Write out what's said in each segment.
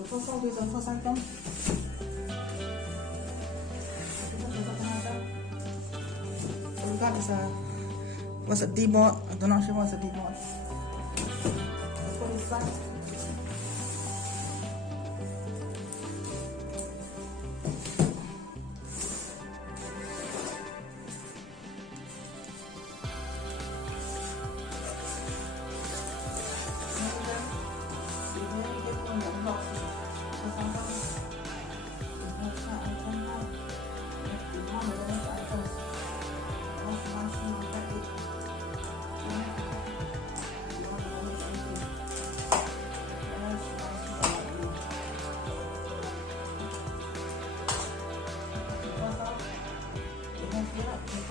So first of all, this is the first item. So we got this what's a Deebot? I'm not sure what's a Deebot. Let's put this aside.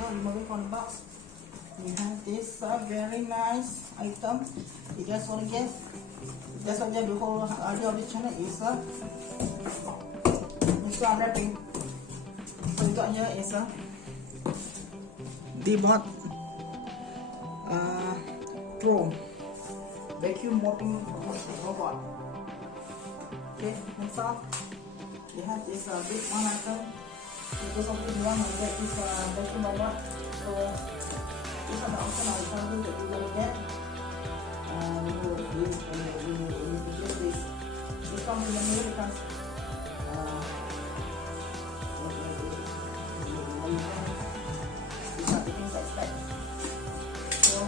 Removing from the box, we have this very nice item. You guys want to guess? That's what I did before earlier of this channel is unwrapping. So we got here is a Deebot Pro vacuum mopping robot. Okay, next up we have this big one item. Because of this one, we get this vacuum robot. So these are the options I will tell you that you're gonna get. We will purchase this. This comes in the mail because these are the things I expect. So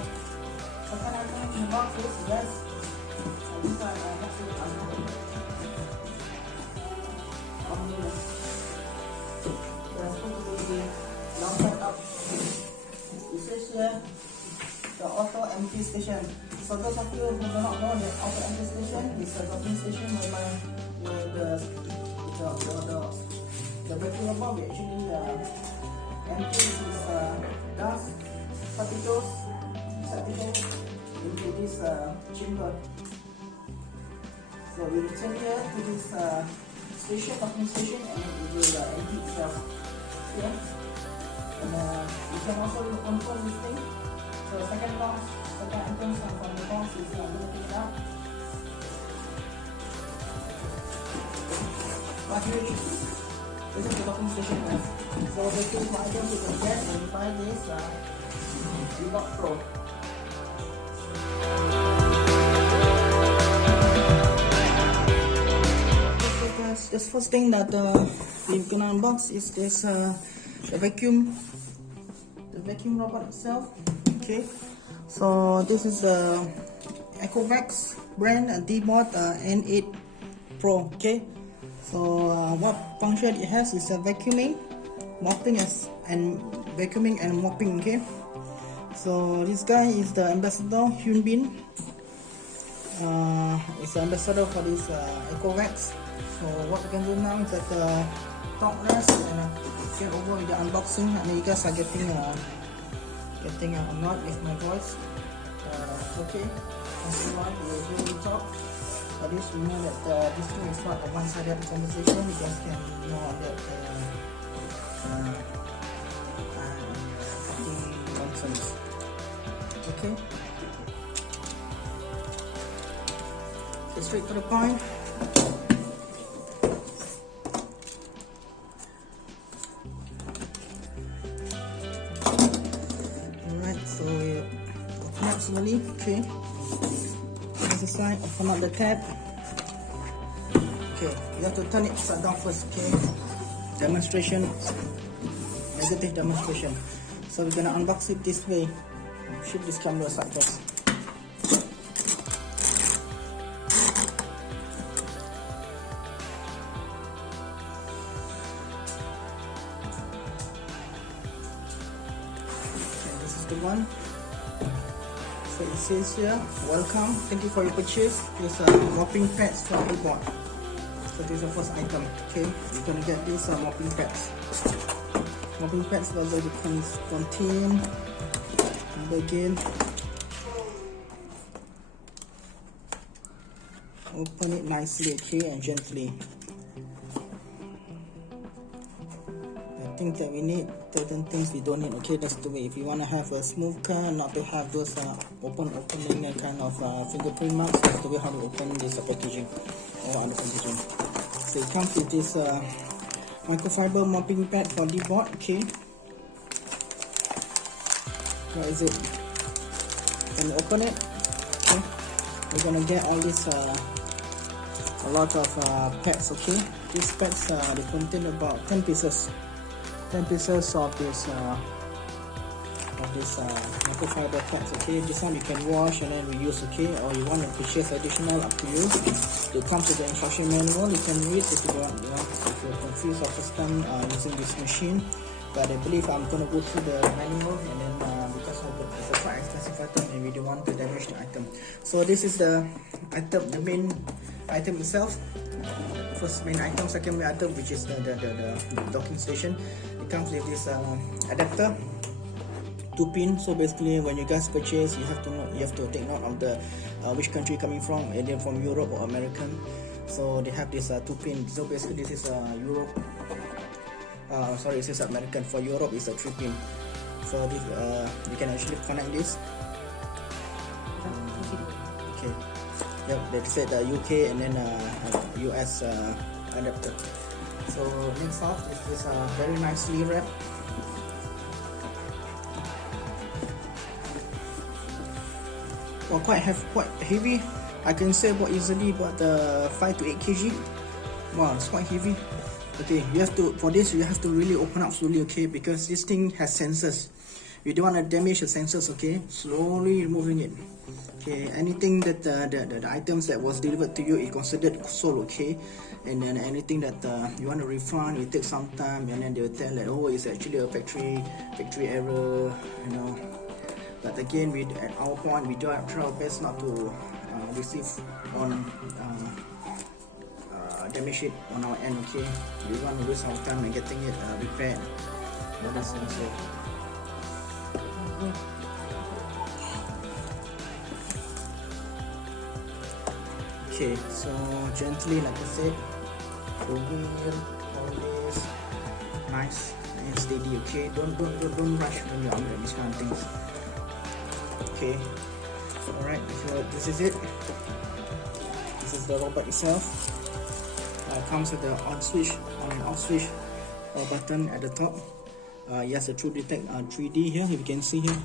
second item in the box is yes. These are next to the long set up. This is the auto empty station. So those of you who do not know that auto empty station is a docking station where the vacuum robot will actually empty this dust particles into this chamber. So we return here to this docking station, and it will empty itself. Okay. And you can also control this thing. So second entrance from the box is going to pick it up. But here this is the docking station, guys. So the two items you can get when you buy this Deebot Pro. This first thing that you can unbox is this the vacuum robot itself. Okay, so this is the Ecovacs brand Deebot N8 Pro. Okay, so what function it has is vacuuming, mopping and mopping. Okay, so this guy is the ambassador Hyun Bin. Is the ambassador for this Ecovacs. So what we can do now is that talk less and get over with the unboxing. I mean, you guys are getting annoyed with my voice. Okay, as you want, we will talk. At least we know that this thing is not a one-sided conversation. You guys can know that nonsense. Okay. Get straight to the point. Okay, this is side, open up the tab. Okay, you have to turn it upside down first. Okay, demonstration, negative demonstration. So we're gonna unbox it this way. Shift this camera aside first. And this is the one. So it says here, welcome, thank you for your purchase. There's mopping pads from Deebot. So this is the first item. Okay, you're gonna get these mopping pads. Mopping pads whether you can contain. And again, open it nicely, okay, and gently. Things that we need, certain things we don't need. Okay, that's the way. If you want to have a smooth car, not to have those opening and kind of fingerprint marks, that's the way how to open this packaging or other packaging. So it comes with this microfiber mopping pad for Deebot. Okay, what is it? Can you open it? Okay, we're gonna get all this a lot of pads. Okay, these pads they contain about 10 pieces. 10 pieces of this microfiber pads. Okay, this one you can wash and then reuse. Okay, or you want to purchase additional, up to you. It comes with the instruction manual. You can read if you want. If you're confused or first time using this machine, but I believe I'm gonna go through the manual, and then because it's a quite expensive item and we don't want to damage the item. So this is the item, the main item itself. First main item, second main item, which is the docking station. It comes with this adapter, 2 pin. So basically, when you guys purchase, you have to take note of the which country coming from, either from Europe or American. So they have this 2 pin. So basically, this is Europe. Sorry, this is American. For Europe, it's a 3 pin. So this you can actually connect this. Okay. Yep, they said UK and then US adapter. So next off is this very nicely wrapped. Well, quite heavy. I can say about easily about 5 to 8 kg. Wow, it's quite heavy. Okay, you have to, for this you have to really open up slowly. Okay, because this thing has sensors. You don't want to damage the sensors. Okay, slowly removing it. Okay, anything that the items that was delivered to you is considered sold. Okay, and then anything that you want to refund, it takes some time, and then they'll tell that, oh, it's actually a factory error, you know. But again, at our point, we do try our best not to receive on damage it on our end. Okay, we want to waste our time and getting it repaired. That's also. Okay, so gently, like I said, the wheel always nice and steady. Okay, don't rush when you're under these kind of things. Okay, all right. So this is it. This is the robot itself. Comes with the on and off switch button at the top. Yes, a True Detect 3D here. If you can see here,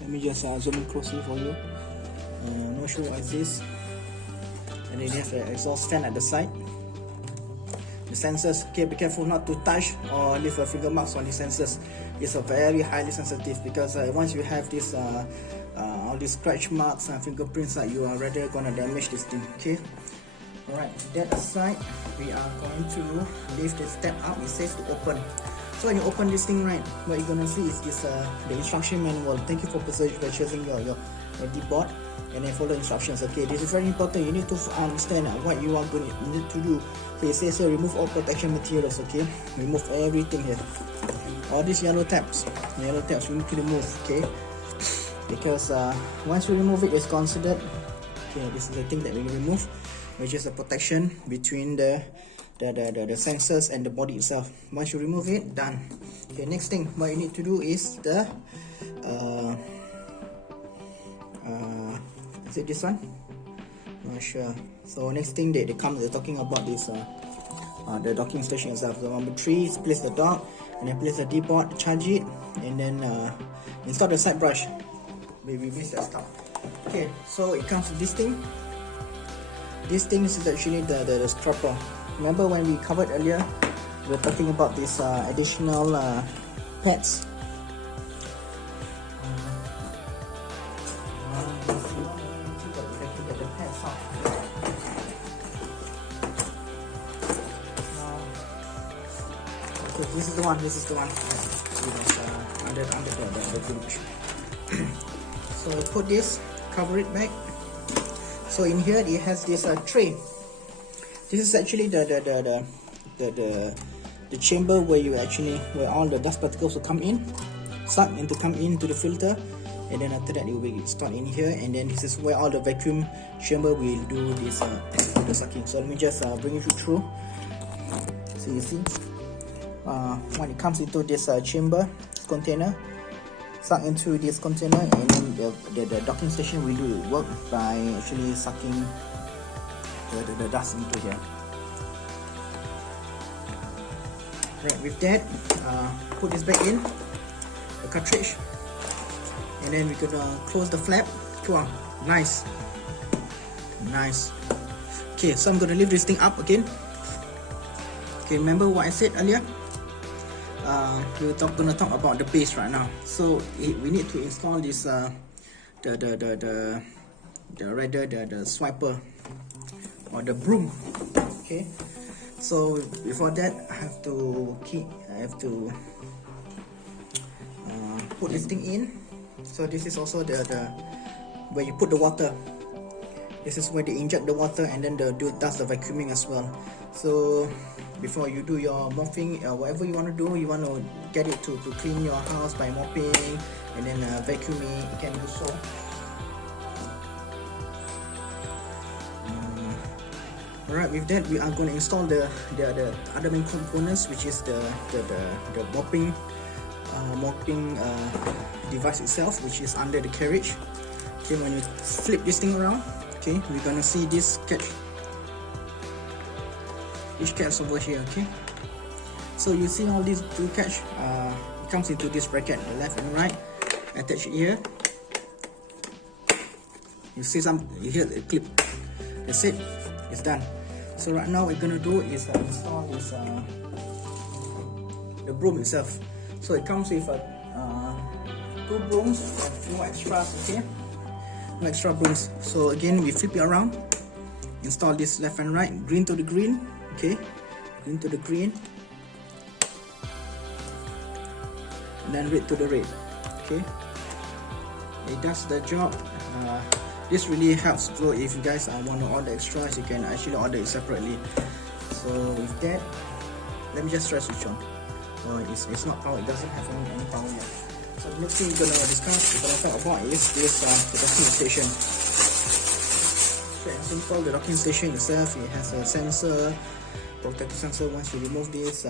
let me just zoom in closely for you. Not sure what is this. And then it has an exhaust fan at the side. The sensors, okay, be careful not to touch or leave a finger marks on the sensors. It's very highly sensitive, because once you have this all these scratch marks and fingerprints, you are rather gonna damage this thing. Okay. Alright, that aside, we are going to lift this tab up. It says to open. So when you open this thing, right, what you're gonna see is this the instruction manual. Thank you for purchasing your Deebot, and then follow instructions. Okay, this is very important. You need to understand what you are going to need to do. So it says, so remove all protection materials. Okay, remove everything here. All these yellow tabs we need to remove. Okay, because once you remove it, it's considered. Okay, this is the thing that we remove, which is the protection between the sensors and the body itself. Once you remove it, done. Okay, next thing what you need to do is the is it this one? Not sure. So next thing they're talking about this the docking station itself. So number 3 is place the dock, and then place the Deebot, charge it, and then install the side brush. We missed that stuff. Okay, so it comes with this thing. This thing is actually the stopper. remember when we covered earlier, we were talking about this additional pads. Okay, this is the one. This is the one. Under the bridge. So put this, cover it back. So in here it has this tray. This is actually the chamber where all the dust particles will come in, suck and to come into the filter, and then after that it will be stored in here, and then this is where all the vacuum chamber will do this the sucking. So let me just bring you through. So you see, when it comes into this chamber container, suck into this container, and then the docking station will do work by actually sucking the dust into here. Right, with that, put this back in the cartridge, and then we could close the flap. Wow, nice. Okay, so I'm gonna leave this thing up again. Okay, remember what I said earlier? We're gonna talk about the base right now. So we need to install this the swiper or the broom. Okay, so before that I have to put this thing in. So this is also the where you put the water. This is where they inject the water, and then does the vacuuming as well. So before you do your mopping, whatever you want to do, you want to get it to clean your house by mopping and then vacuuming, you can do so. Alright, with that we are going to install the other main components, which is the mopping device itself, which is under the carriage. Okay, when you flip this thing around, okay, we're gonna see this catch. Each catch over here. Okay, so you see all these two catch. It comes into this bracket, the left and right. Attach it here. You see you hear the clip. That's it. It's done. So right now what we're gonna do is install this the broom itself. So it comes with 2 brooms and 4 extras. Okay, no extra brooms. So again, we flip it around, install this left and right, green to the green. Okay, green to the green, and then red to the red. Okay, it does the job. This really helps. So if you guys want to order extras, you can actually order it separately. So with that, let me just try switch on. It's not power. It doesn't have any power yet. So the next thing we're gonna discuss, we're gonna talk about is this the docking station. Straight and simple. The docking station itself, it has a sensor, protective sensor. Once you remove this,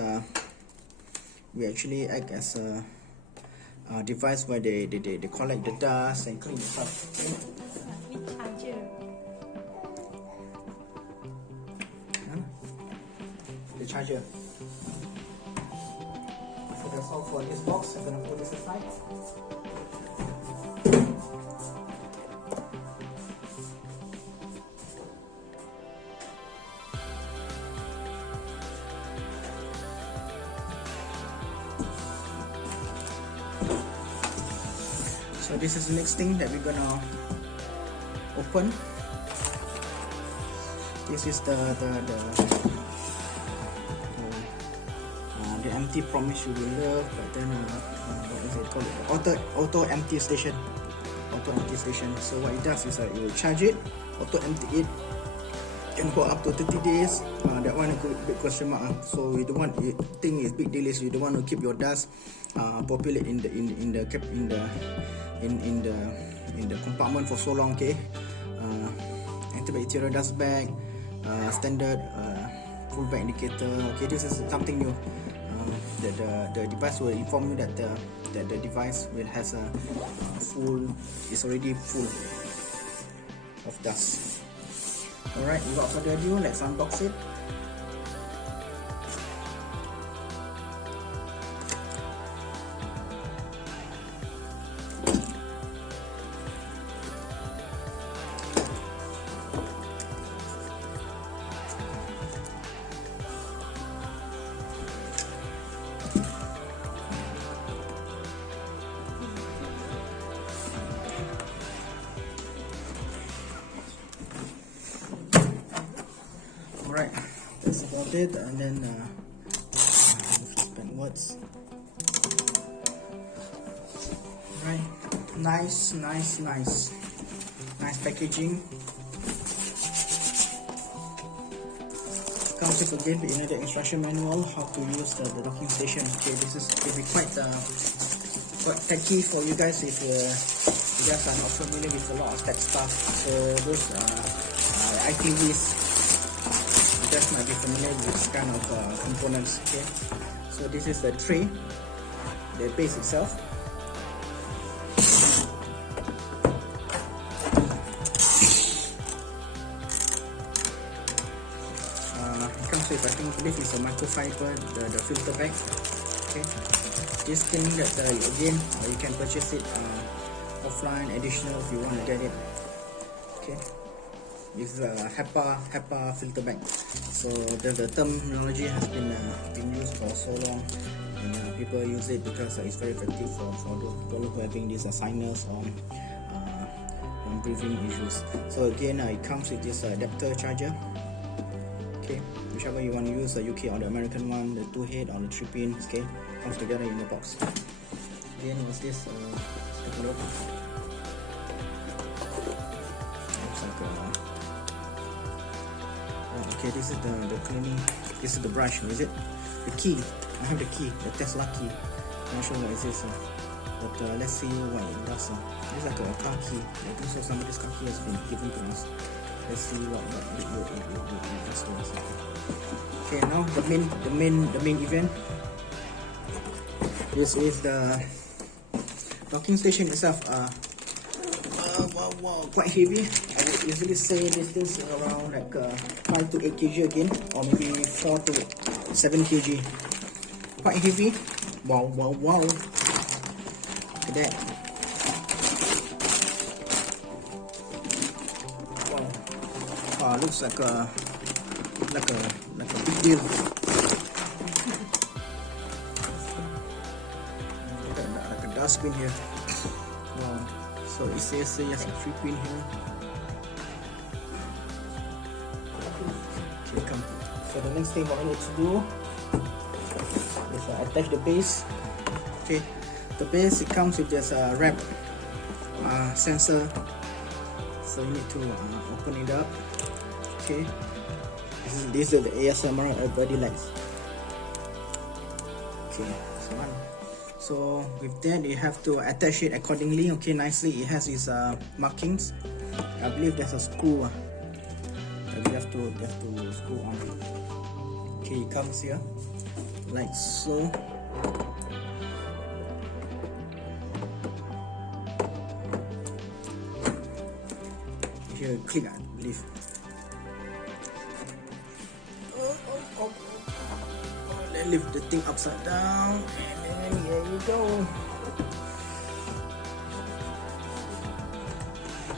we actually act as a device where they collect the dust and clean the stuff. Okay? The charger. So that's all for this box. I'm gonna put this aside. So this is the next thing that we're gonna open. This is the empty promise you will love, but then what is it called? Auto empty station. Auto empty station. So what it does is it will charge it, auto empty it, can go up to 30 days. That one a big question mark. So you don't want thing is big deal is you don't want to keep your dust populate in the compartment for so long. Okay, antibacterial dust bag, standard full bag indicator. Okay, this is something new. The device will inform you that the device will has a is already full of dust. Alright, without further ado, let's unbox it. that's about it. And then backwards. Right, nice packaging. Comes with again the instruction manual how to use the docking station. Okay, this is will be quite techy for you guys if you guys are not familiar with a lot of tech stuff. So those ITVs, you guys might be familiar with this kind of components. Okay, so this is the tray, the base itself. It comes with, I think this is a microfiber, the filter bag. Okay, this thing that again you can purchase it offline, additional if you want to get it. Okay, it's a HEPA filter bag. So the terminology has been used for so long, and people use it because it's very effective for those people who are having these sinus or breathing issues. So again, it comes with this adapter charger. Okay, whichever you want to use, the UK or the American one, the 2-head or the 3-pin. Okay, comes together in the box. Again, what's this? Let's take a look. Looks like okay, this is the cleaning. This is the brush. Is it the key? I have the key, the Tesla key. I'm not sure what is this. But let's see what it does. It's like a car key. I think so. Somebody's car key has been given to us. Let's see what it does for us. Okay, now the main event. This is the docking station itself. Wow, quite heavy. I would usually say this thing's around like 5 to 8 kg again, or maybe 4 to 7 kg. Quite heavy. Wow. Look at that. Wow. Looks like a big deal. Like a dustbin here. Wow. So it says yes, a 3-pin here. Okay, come. So the next thing what I need to do is attach the base. Okay, the base, it comes with this wrap sensor. So you need to open it up. Okay, this is the ASMR everybody likes. Okay, so with that you have to attach it accordingly. Okay, nicely. It has its markings. I believe there's a screw that you have to screw on. Okay, it comes here like so. Here, click, I believe. Then lift the thing upside down, and then here you go.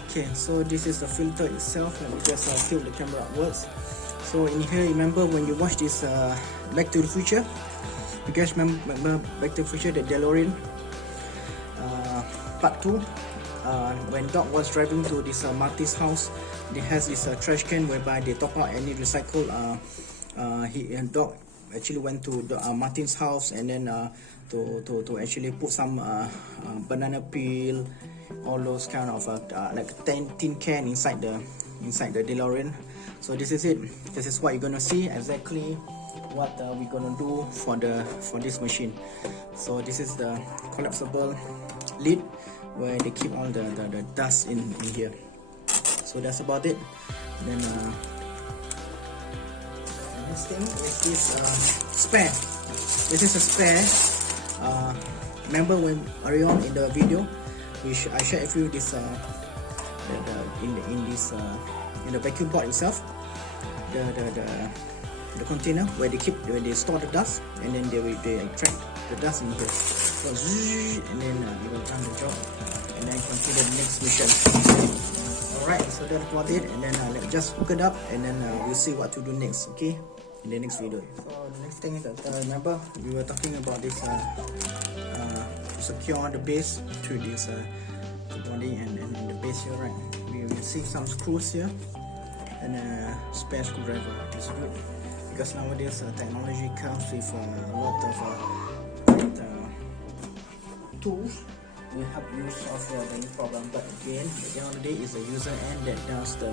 Okay, so this is the filter itself. Let me just tilt the camera upwards. So in here, remember when you watch this Back to the Future, you guys remember Back to the Future, the DeLorean part 2, when Doc was driving to this Marty's house, they has this trash can whereby they top out any recycled. He and Doc actually went to Martin's house, and then to actually put some banana peel, all those kind of like tin can inside the DeLorean. So this is it. This is what you're gonna see exactly what we're gonna do for this machine. So this is the collapsible lid where they keep all the dust in here. So that's about it. Then this thing is this spare. This is a spare. Remember when earlier on in the video, I shared with you this in the vacuum pot itself, the container where they store the dust, and then they extract the dust in here. So and then it will done the job, and then continue the next mission. Alright, so that's about it, and then let's just hook it up, and then we'll see what to do next, okay, in the next video. So the next thing is that remember we were talking about this to secure the base to this the body and the base here, right? We will see some screws here and a spare screwdriver. It's good. because nowadays technology comes with a lot of tools will help you solve any problem. But again, at the end of the day, it's the user end that does the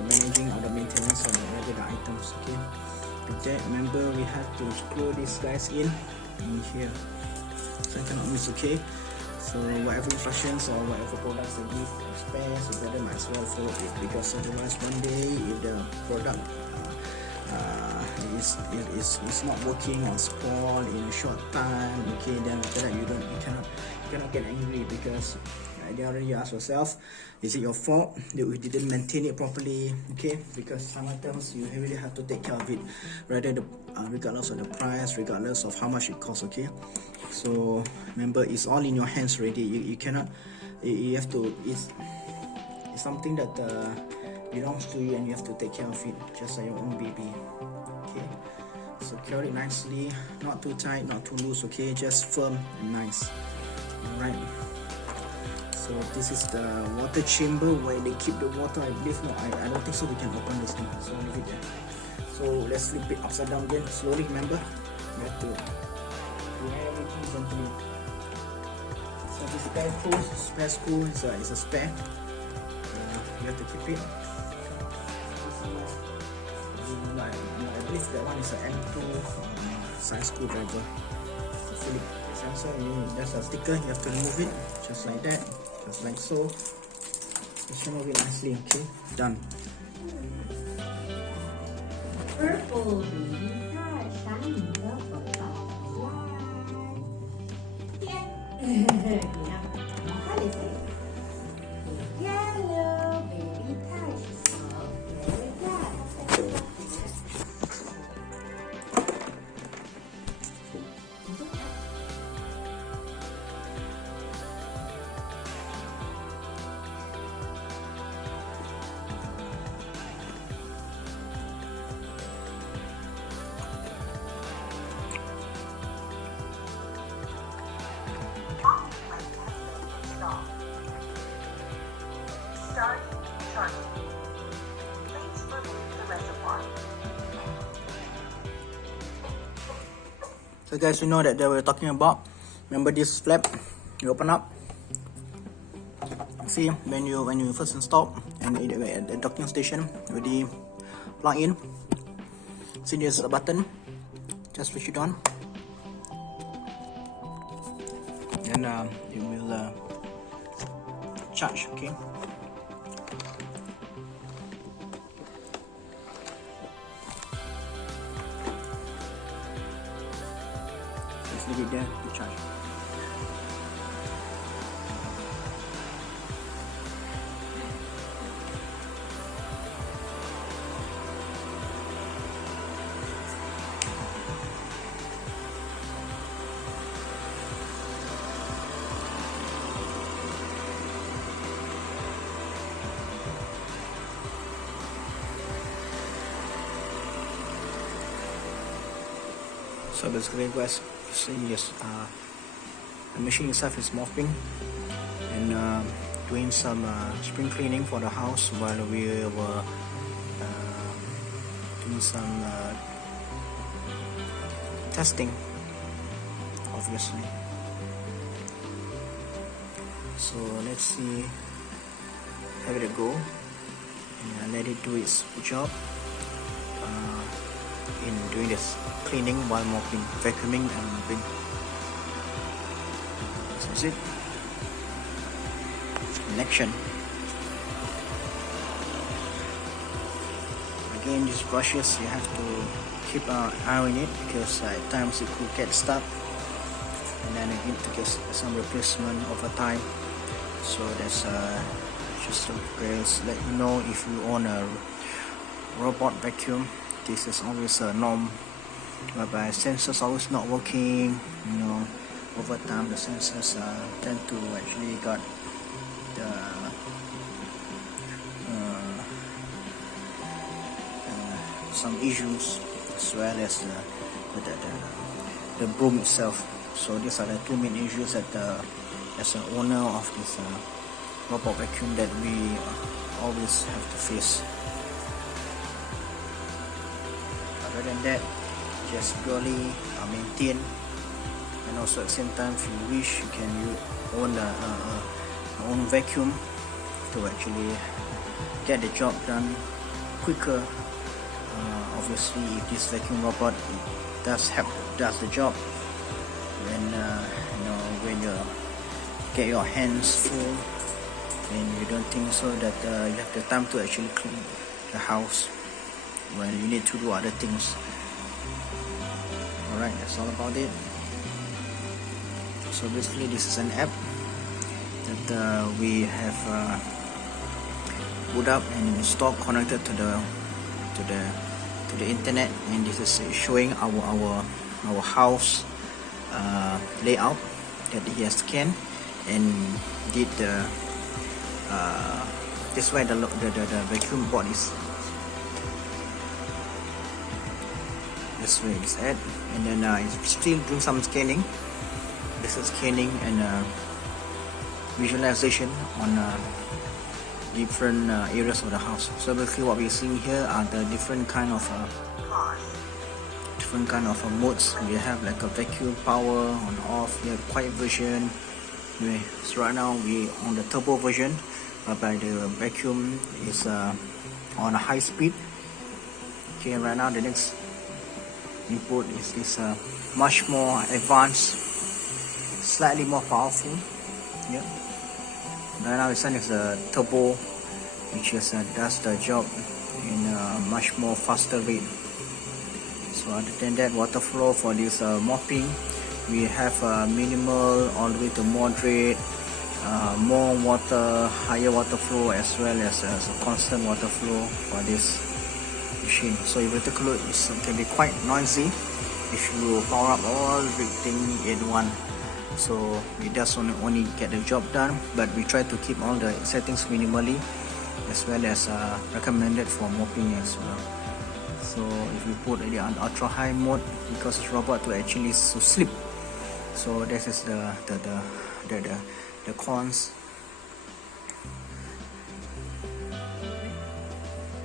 managing or the maintenance of the items. Okay. With that, remember we have to screw these guys in here, so I cannot miss. Okay. So whatever instructions or whatever products they give spares, you better might as well follow it, because otherwise one day if the product is not working or spoil in a short time, okay, then after that you cannot get angry, because at the end of the day you ask yourself, is it your fault that we didn't maintain it properly? Okay, because some items you really have to take care of it, rather regardless of the price, regardless of how much it costs. Okay, so remember, it's all in your hands already. You cannot, you have to, it's something that belongs to you, and you have to take care of it just like your own baby. Okay, secure it nicely, not too tight, not too loose. Okay, just firm and nice. Alright, so this is the water chamber where they keep the water, I believe. No, I don't think so we can open this thing, so leave it there. So let's flip it upside down again slowly. Remember, you have to do everything gently. So this spare screw is a spare. You have to keep it. I believe that one is an M2 size screwdriver. So Philip sensor, there's a sticker, you have to remove it just like that, just like so. Just remove it nicely. Okay, done. Purple baby car, shiny purple what is it? Yellow baby touch. So very good. Start charging. Please remove the reservoir. So guys, you know that they were talking about. Remember this flap? You open up. See, when you first install and at the docking station, already plug in. See, there's a button. Just push it on, and it will charge. Okay. Just leave it there to charge. So basically guys, you see, yes, the machine itself is mopping and doing some spring cleaning for the house while we were doing some testing, obviously. So let's see, have it a go and let it do its job in doing this cleaning while mopping, vacuuming and mopping. This is it in action. Again, these brushes, you have to keep an eye on it, because at times it could get stuck, and then you need to get some replacement over time. So that's just to let you know, if you own a robot vacuum, this is always a norm, whereby sensors always not working. You know, over time the sensors tend to actually got the some issues, as well as the broom itself. So these are the two main issues that as an owner of this robot vacuum that we always have to face. Other than that, just purely maintain, and also at the same time, if you wish, you can own your own vacuum to actually get the job done quicker. Obviously, if this vacuum robot does the job, when when you get your hands full and you don't think so that you have the time to actually clean the house when you need to do other things. Alright, that's all about it. So basically, this is an app that we have put up and installed, connected to the internet, and this is showing our house layout that he has scanned and did this way the vacuum board is. This way it's at, and then it's still doing some scanning. This is scanning and visualization on different areas of the house. So basically, what we're seeing here are the different kind of modes. We have like a vacuum power on off. We have quiet version. So right now we on the turbo version, whereby the vacuum is on a high speed. Okay, right now the next input is this much more advanced, slightly more powerful. Yeah. Right now this one is a turbo, which is does the job in a much more faster rate. So other than that, water flow for this mopping, we have minimal all the way to moderate, more water, higher water flow, as well as a constant water flow for this machine. So if you take a look, it can be quite noisy if you power up all everything in one. So it does only get the job done, but we try to keep all the settings minimally, as well as recommended for mopping as well. So if we put it on ultra high mode, because it's robot to actually sleep. So this is the cons.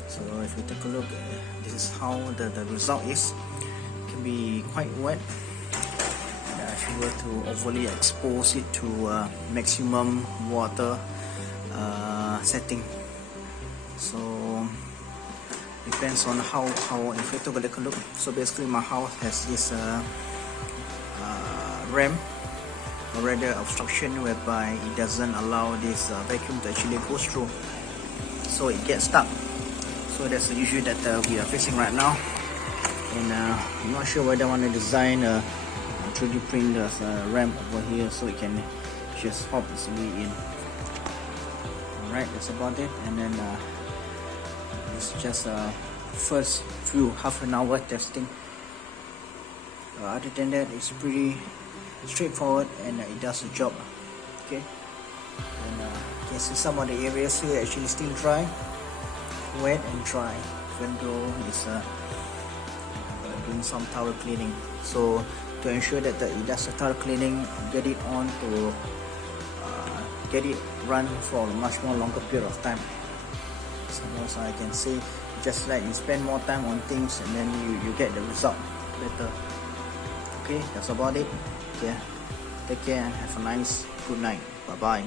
So if you take a look, this is how the result is. It can be quite wet. If you were to overly expose it to maximum water setting, so depends on how if you take a look. So basically, my house has this ramp, or rather obstruction, whereby it doesn't allow this vacuum to actually go through, so it gets stuck. So that's the issue that we are facing right now, and I'm not sure whether I want to design a 3D print the ramp over here so it can just hop easily in. Alright, that's about it. And then it's just first few half an hour testing. Other than that, it's pretty straightforward, and it does the job. Okay, and you can see some of the areas here actually still dry, wet and dry, even though it's doing some tower cleaning. So to ensure that it does the tower cleaning, get it on to get it run for a much more longer period of time. So also I can say, just like you spend more time on things, and then you get the result better. Okay, that's about it. Yeah, take care and have a nice good night. Bye bye.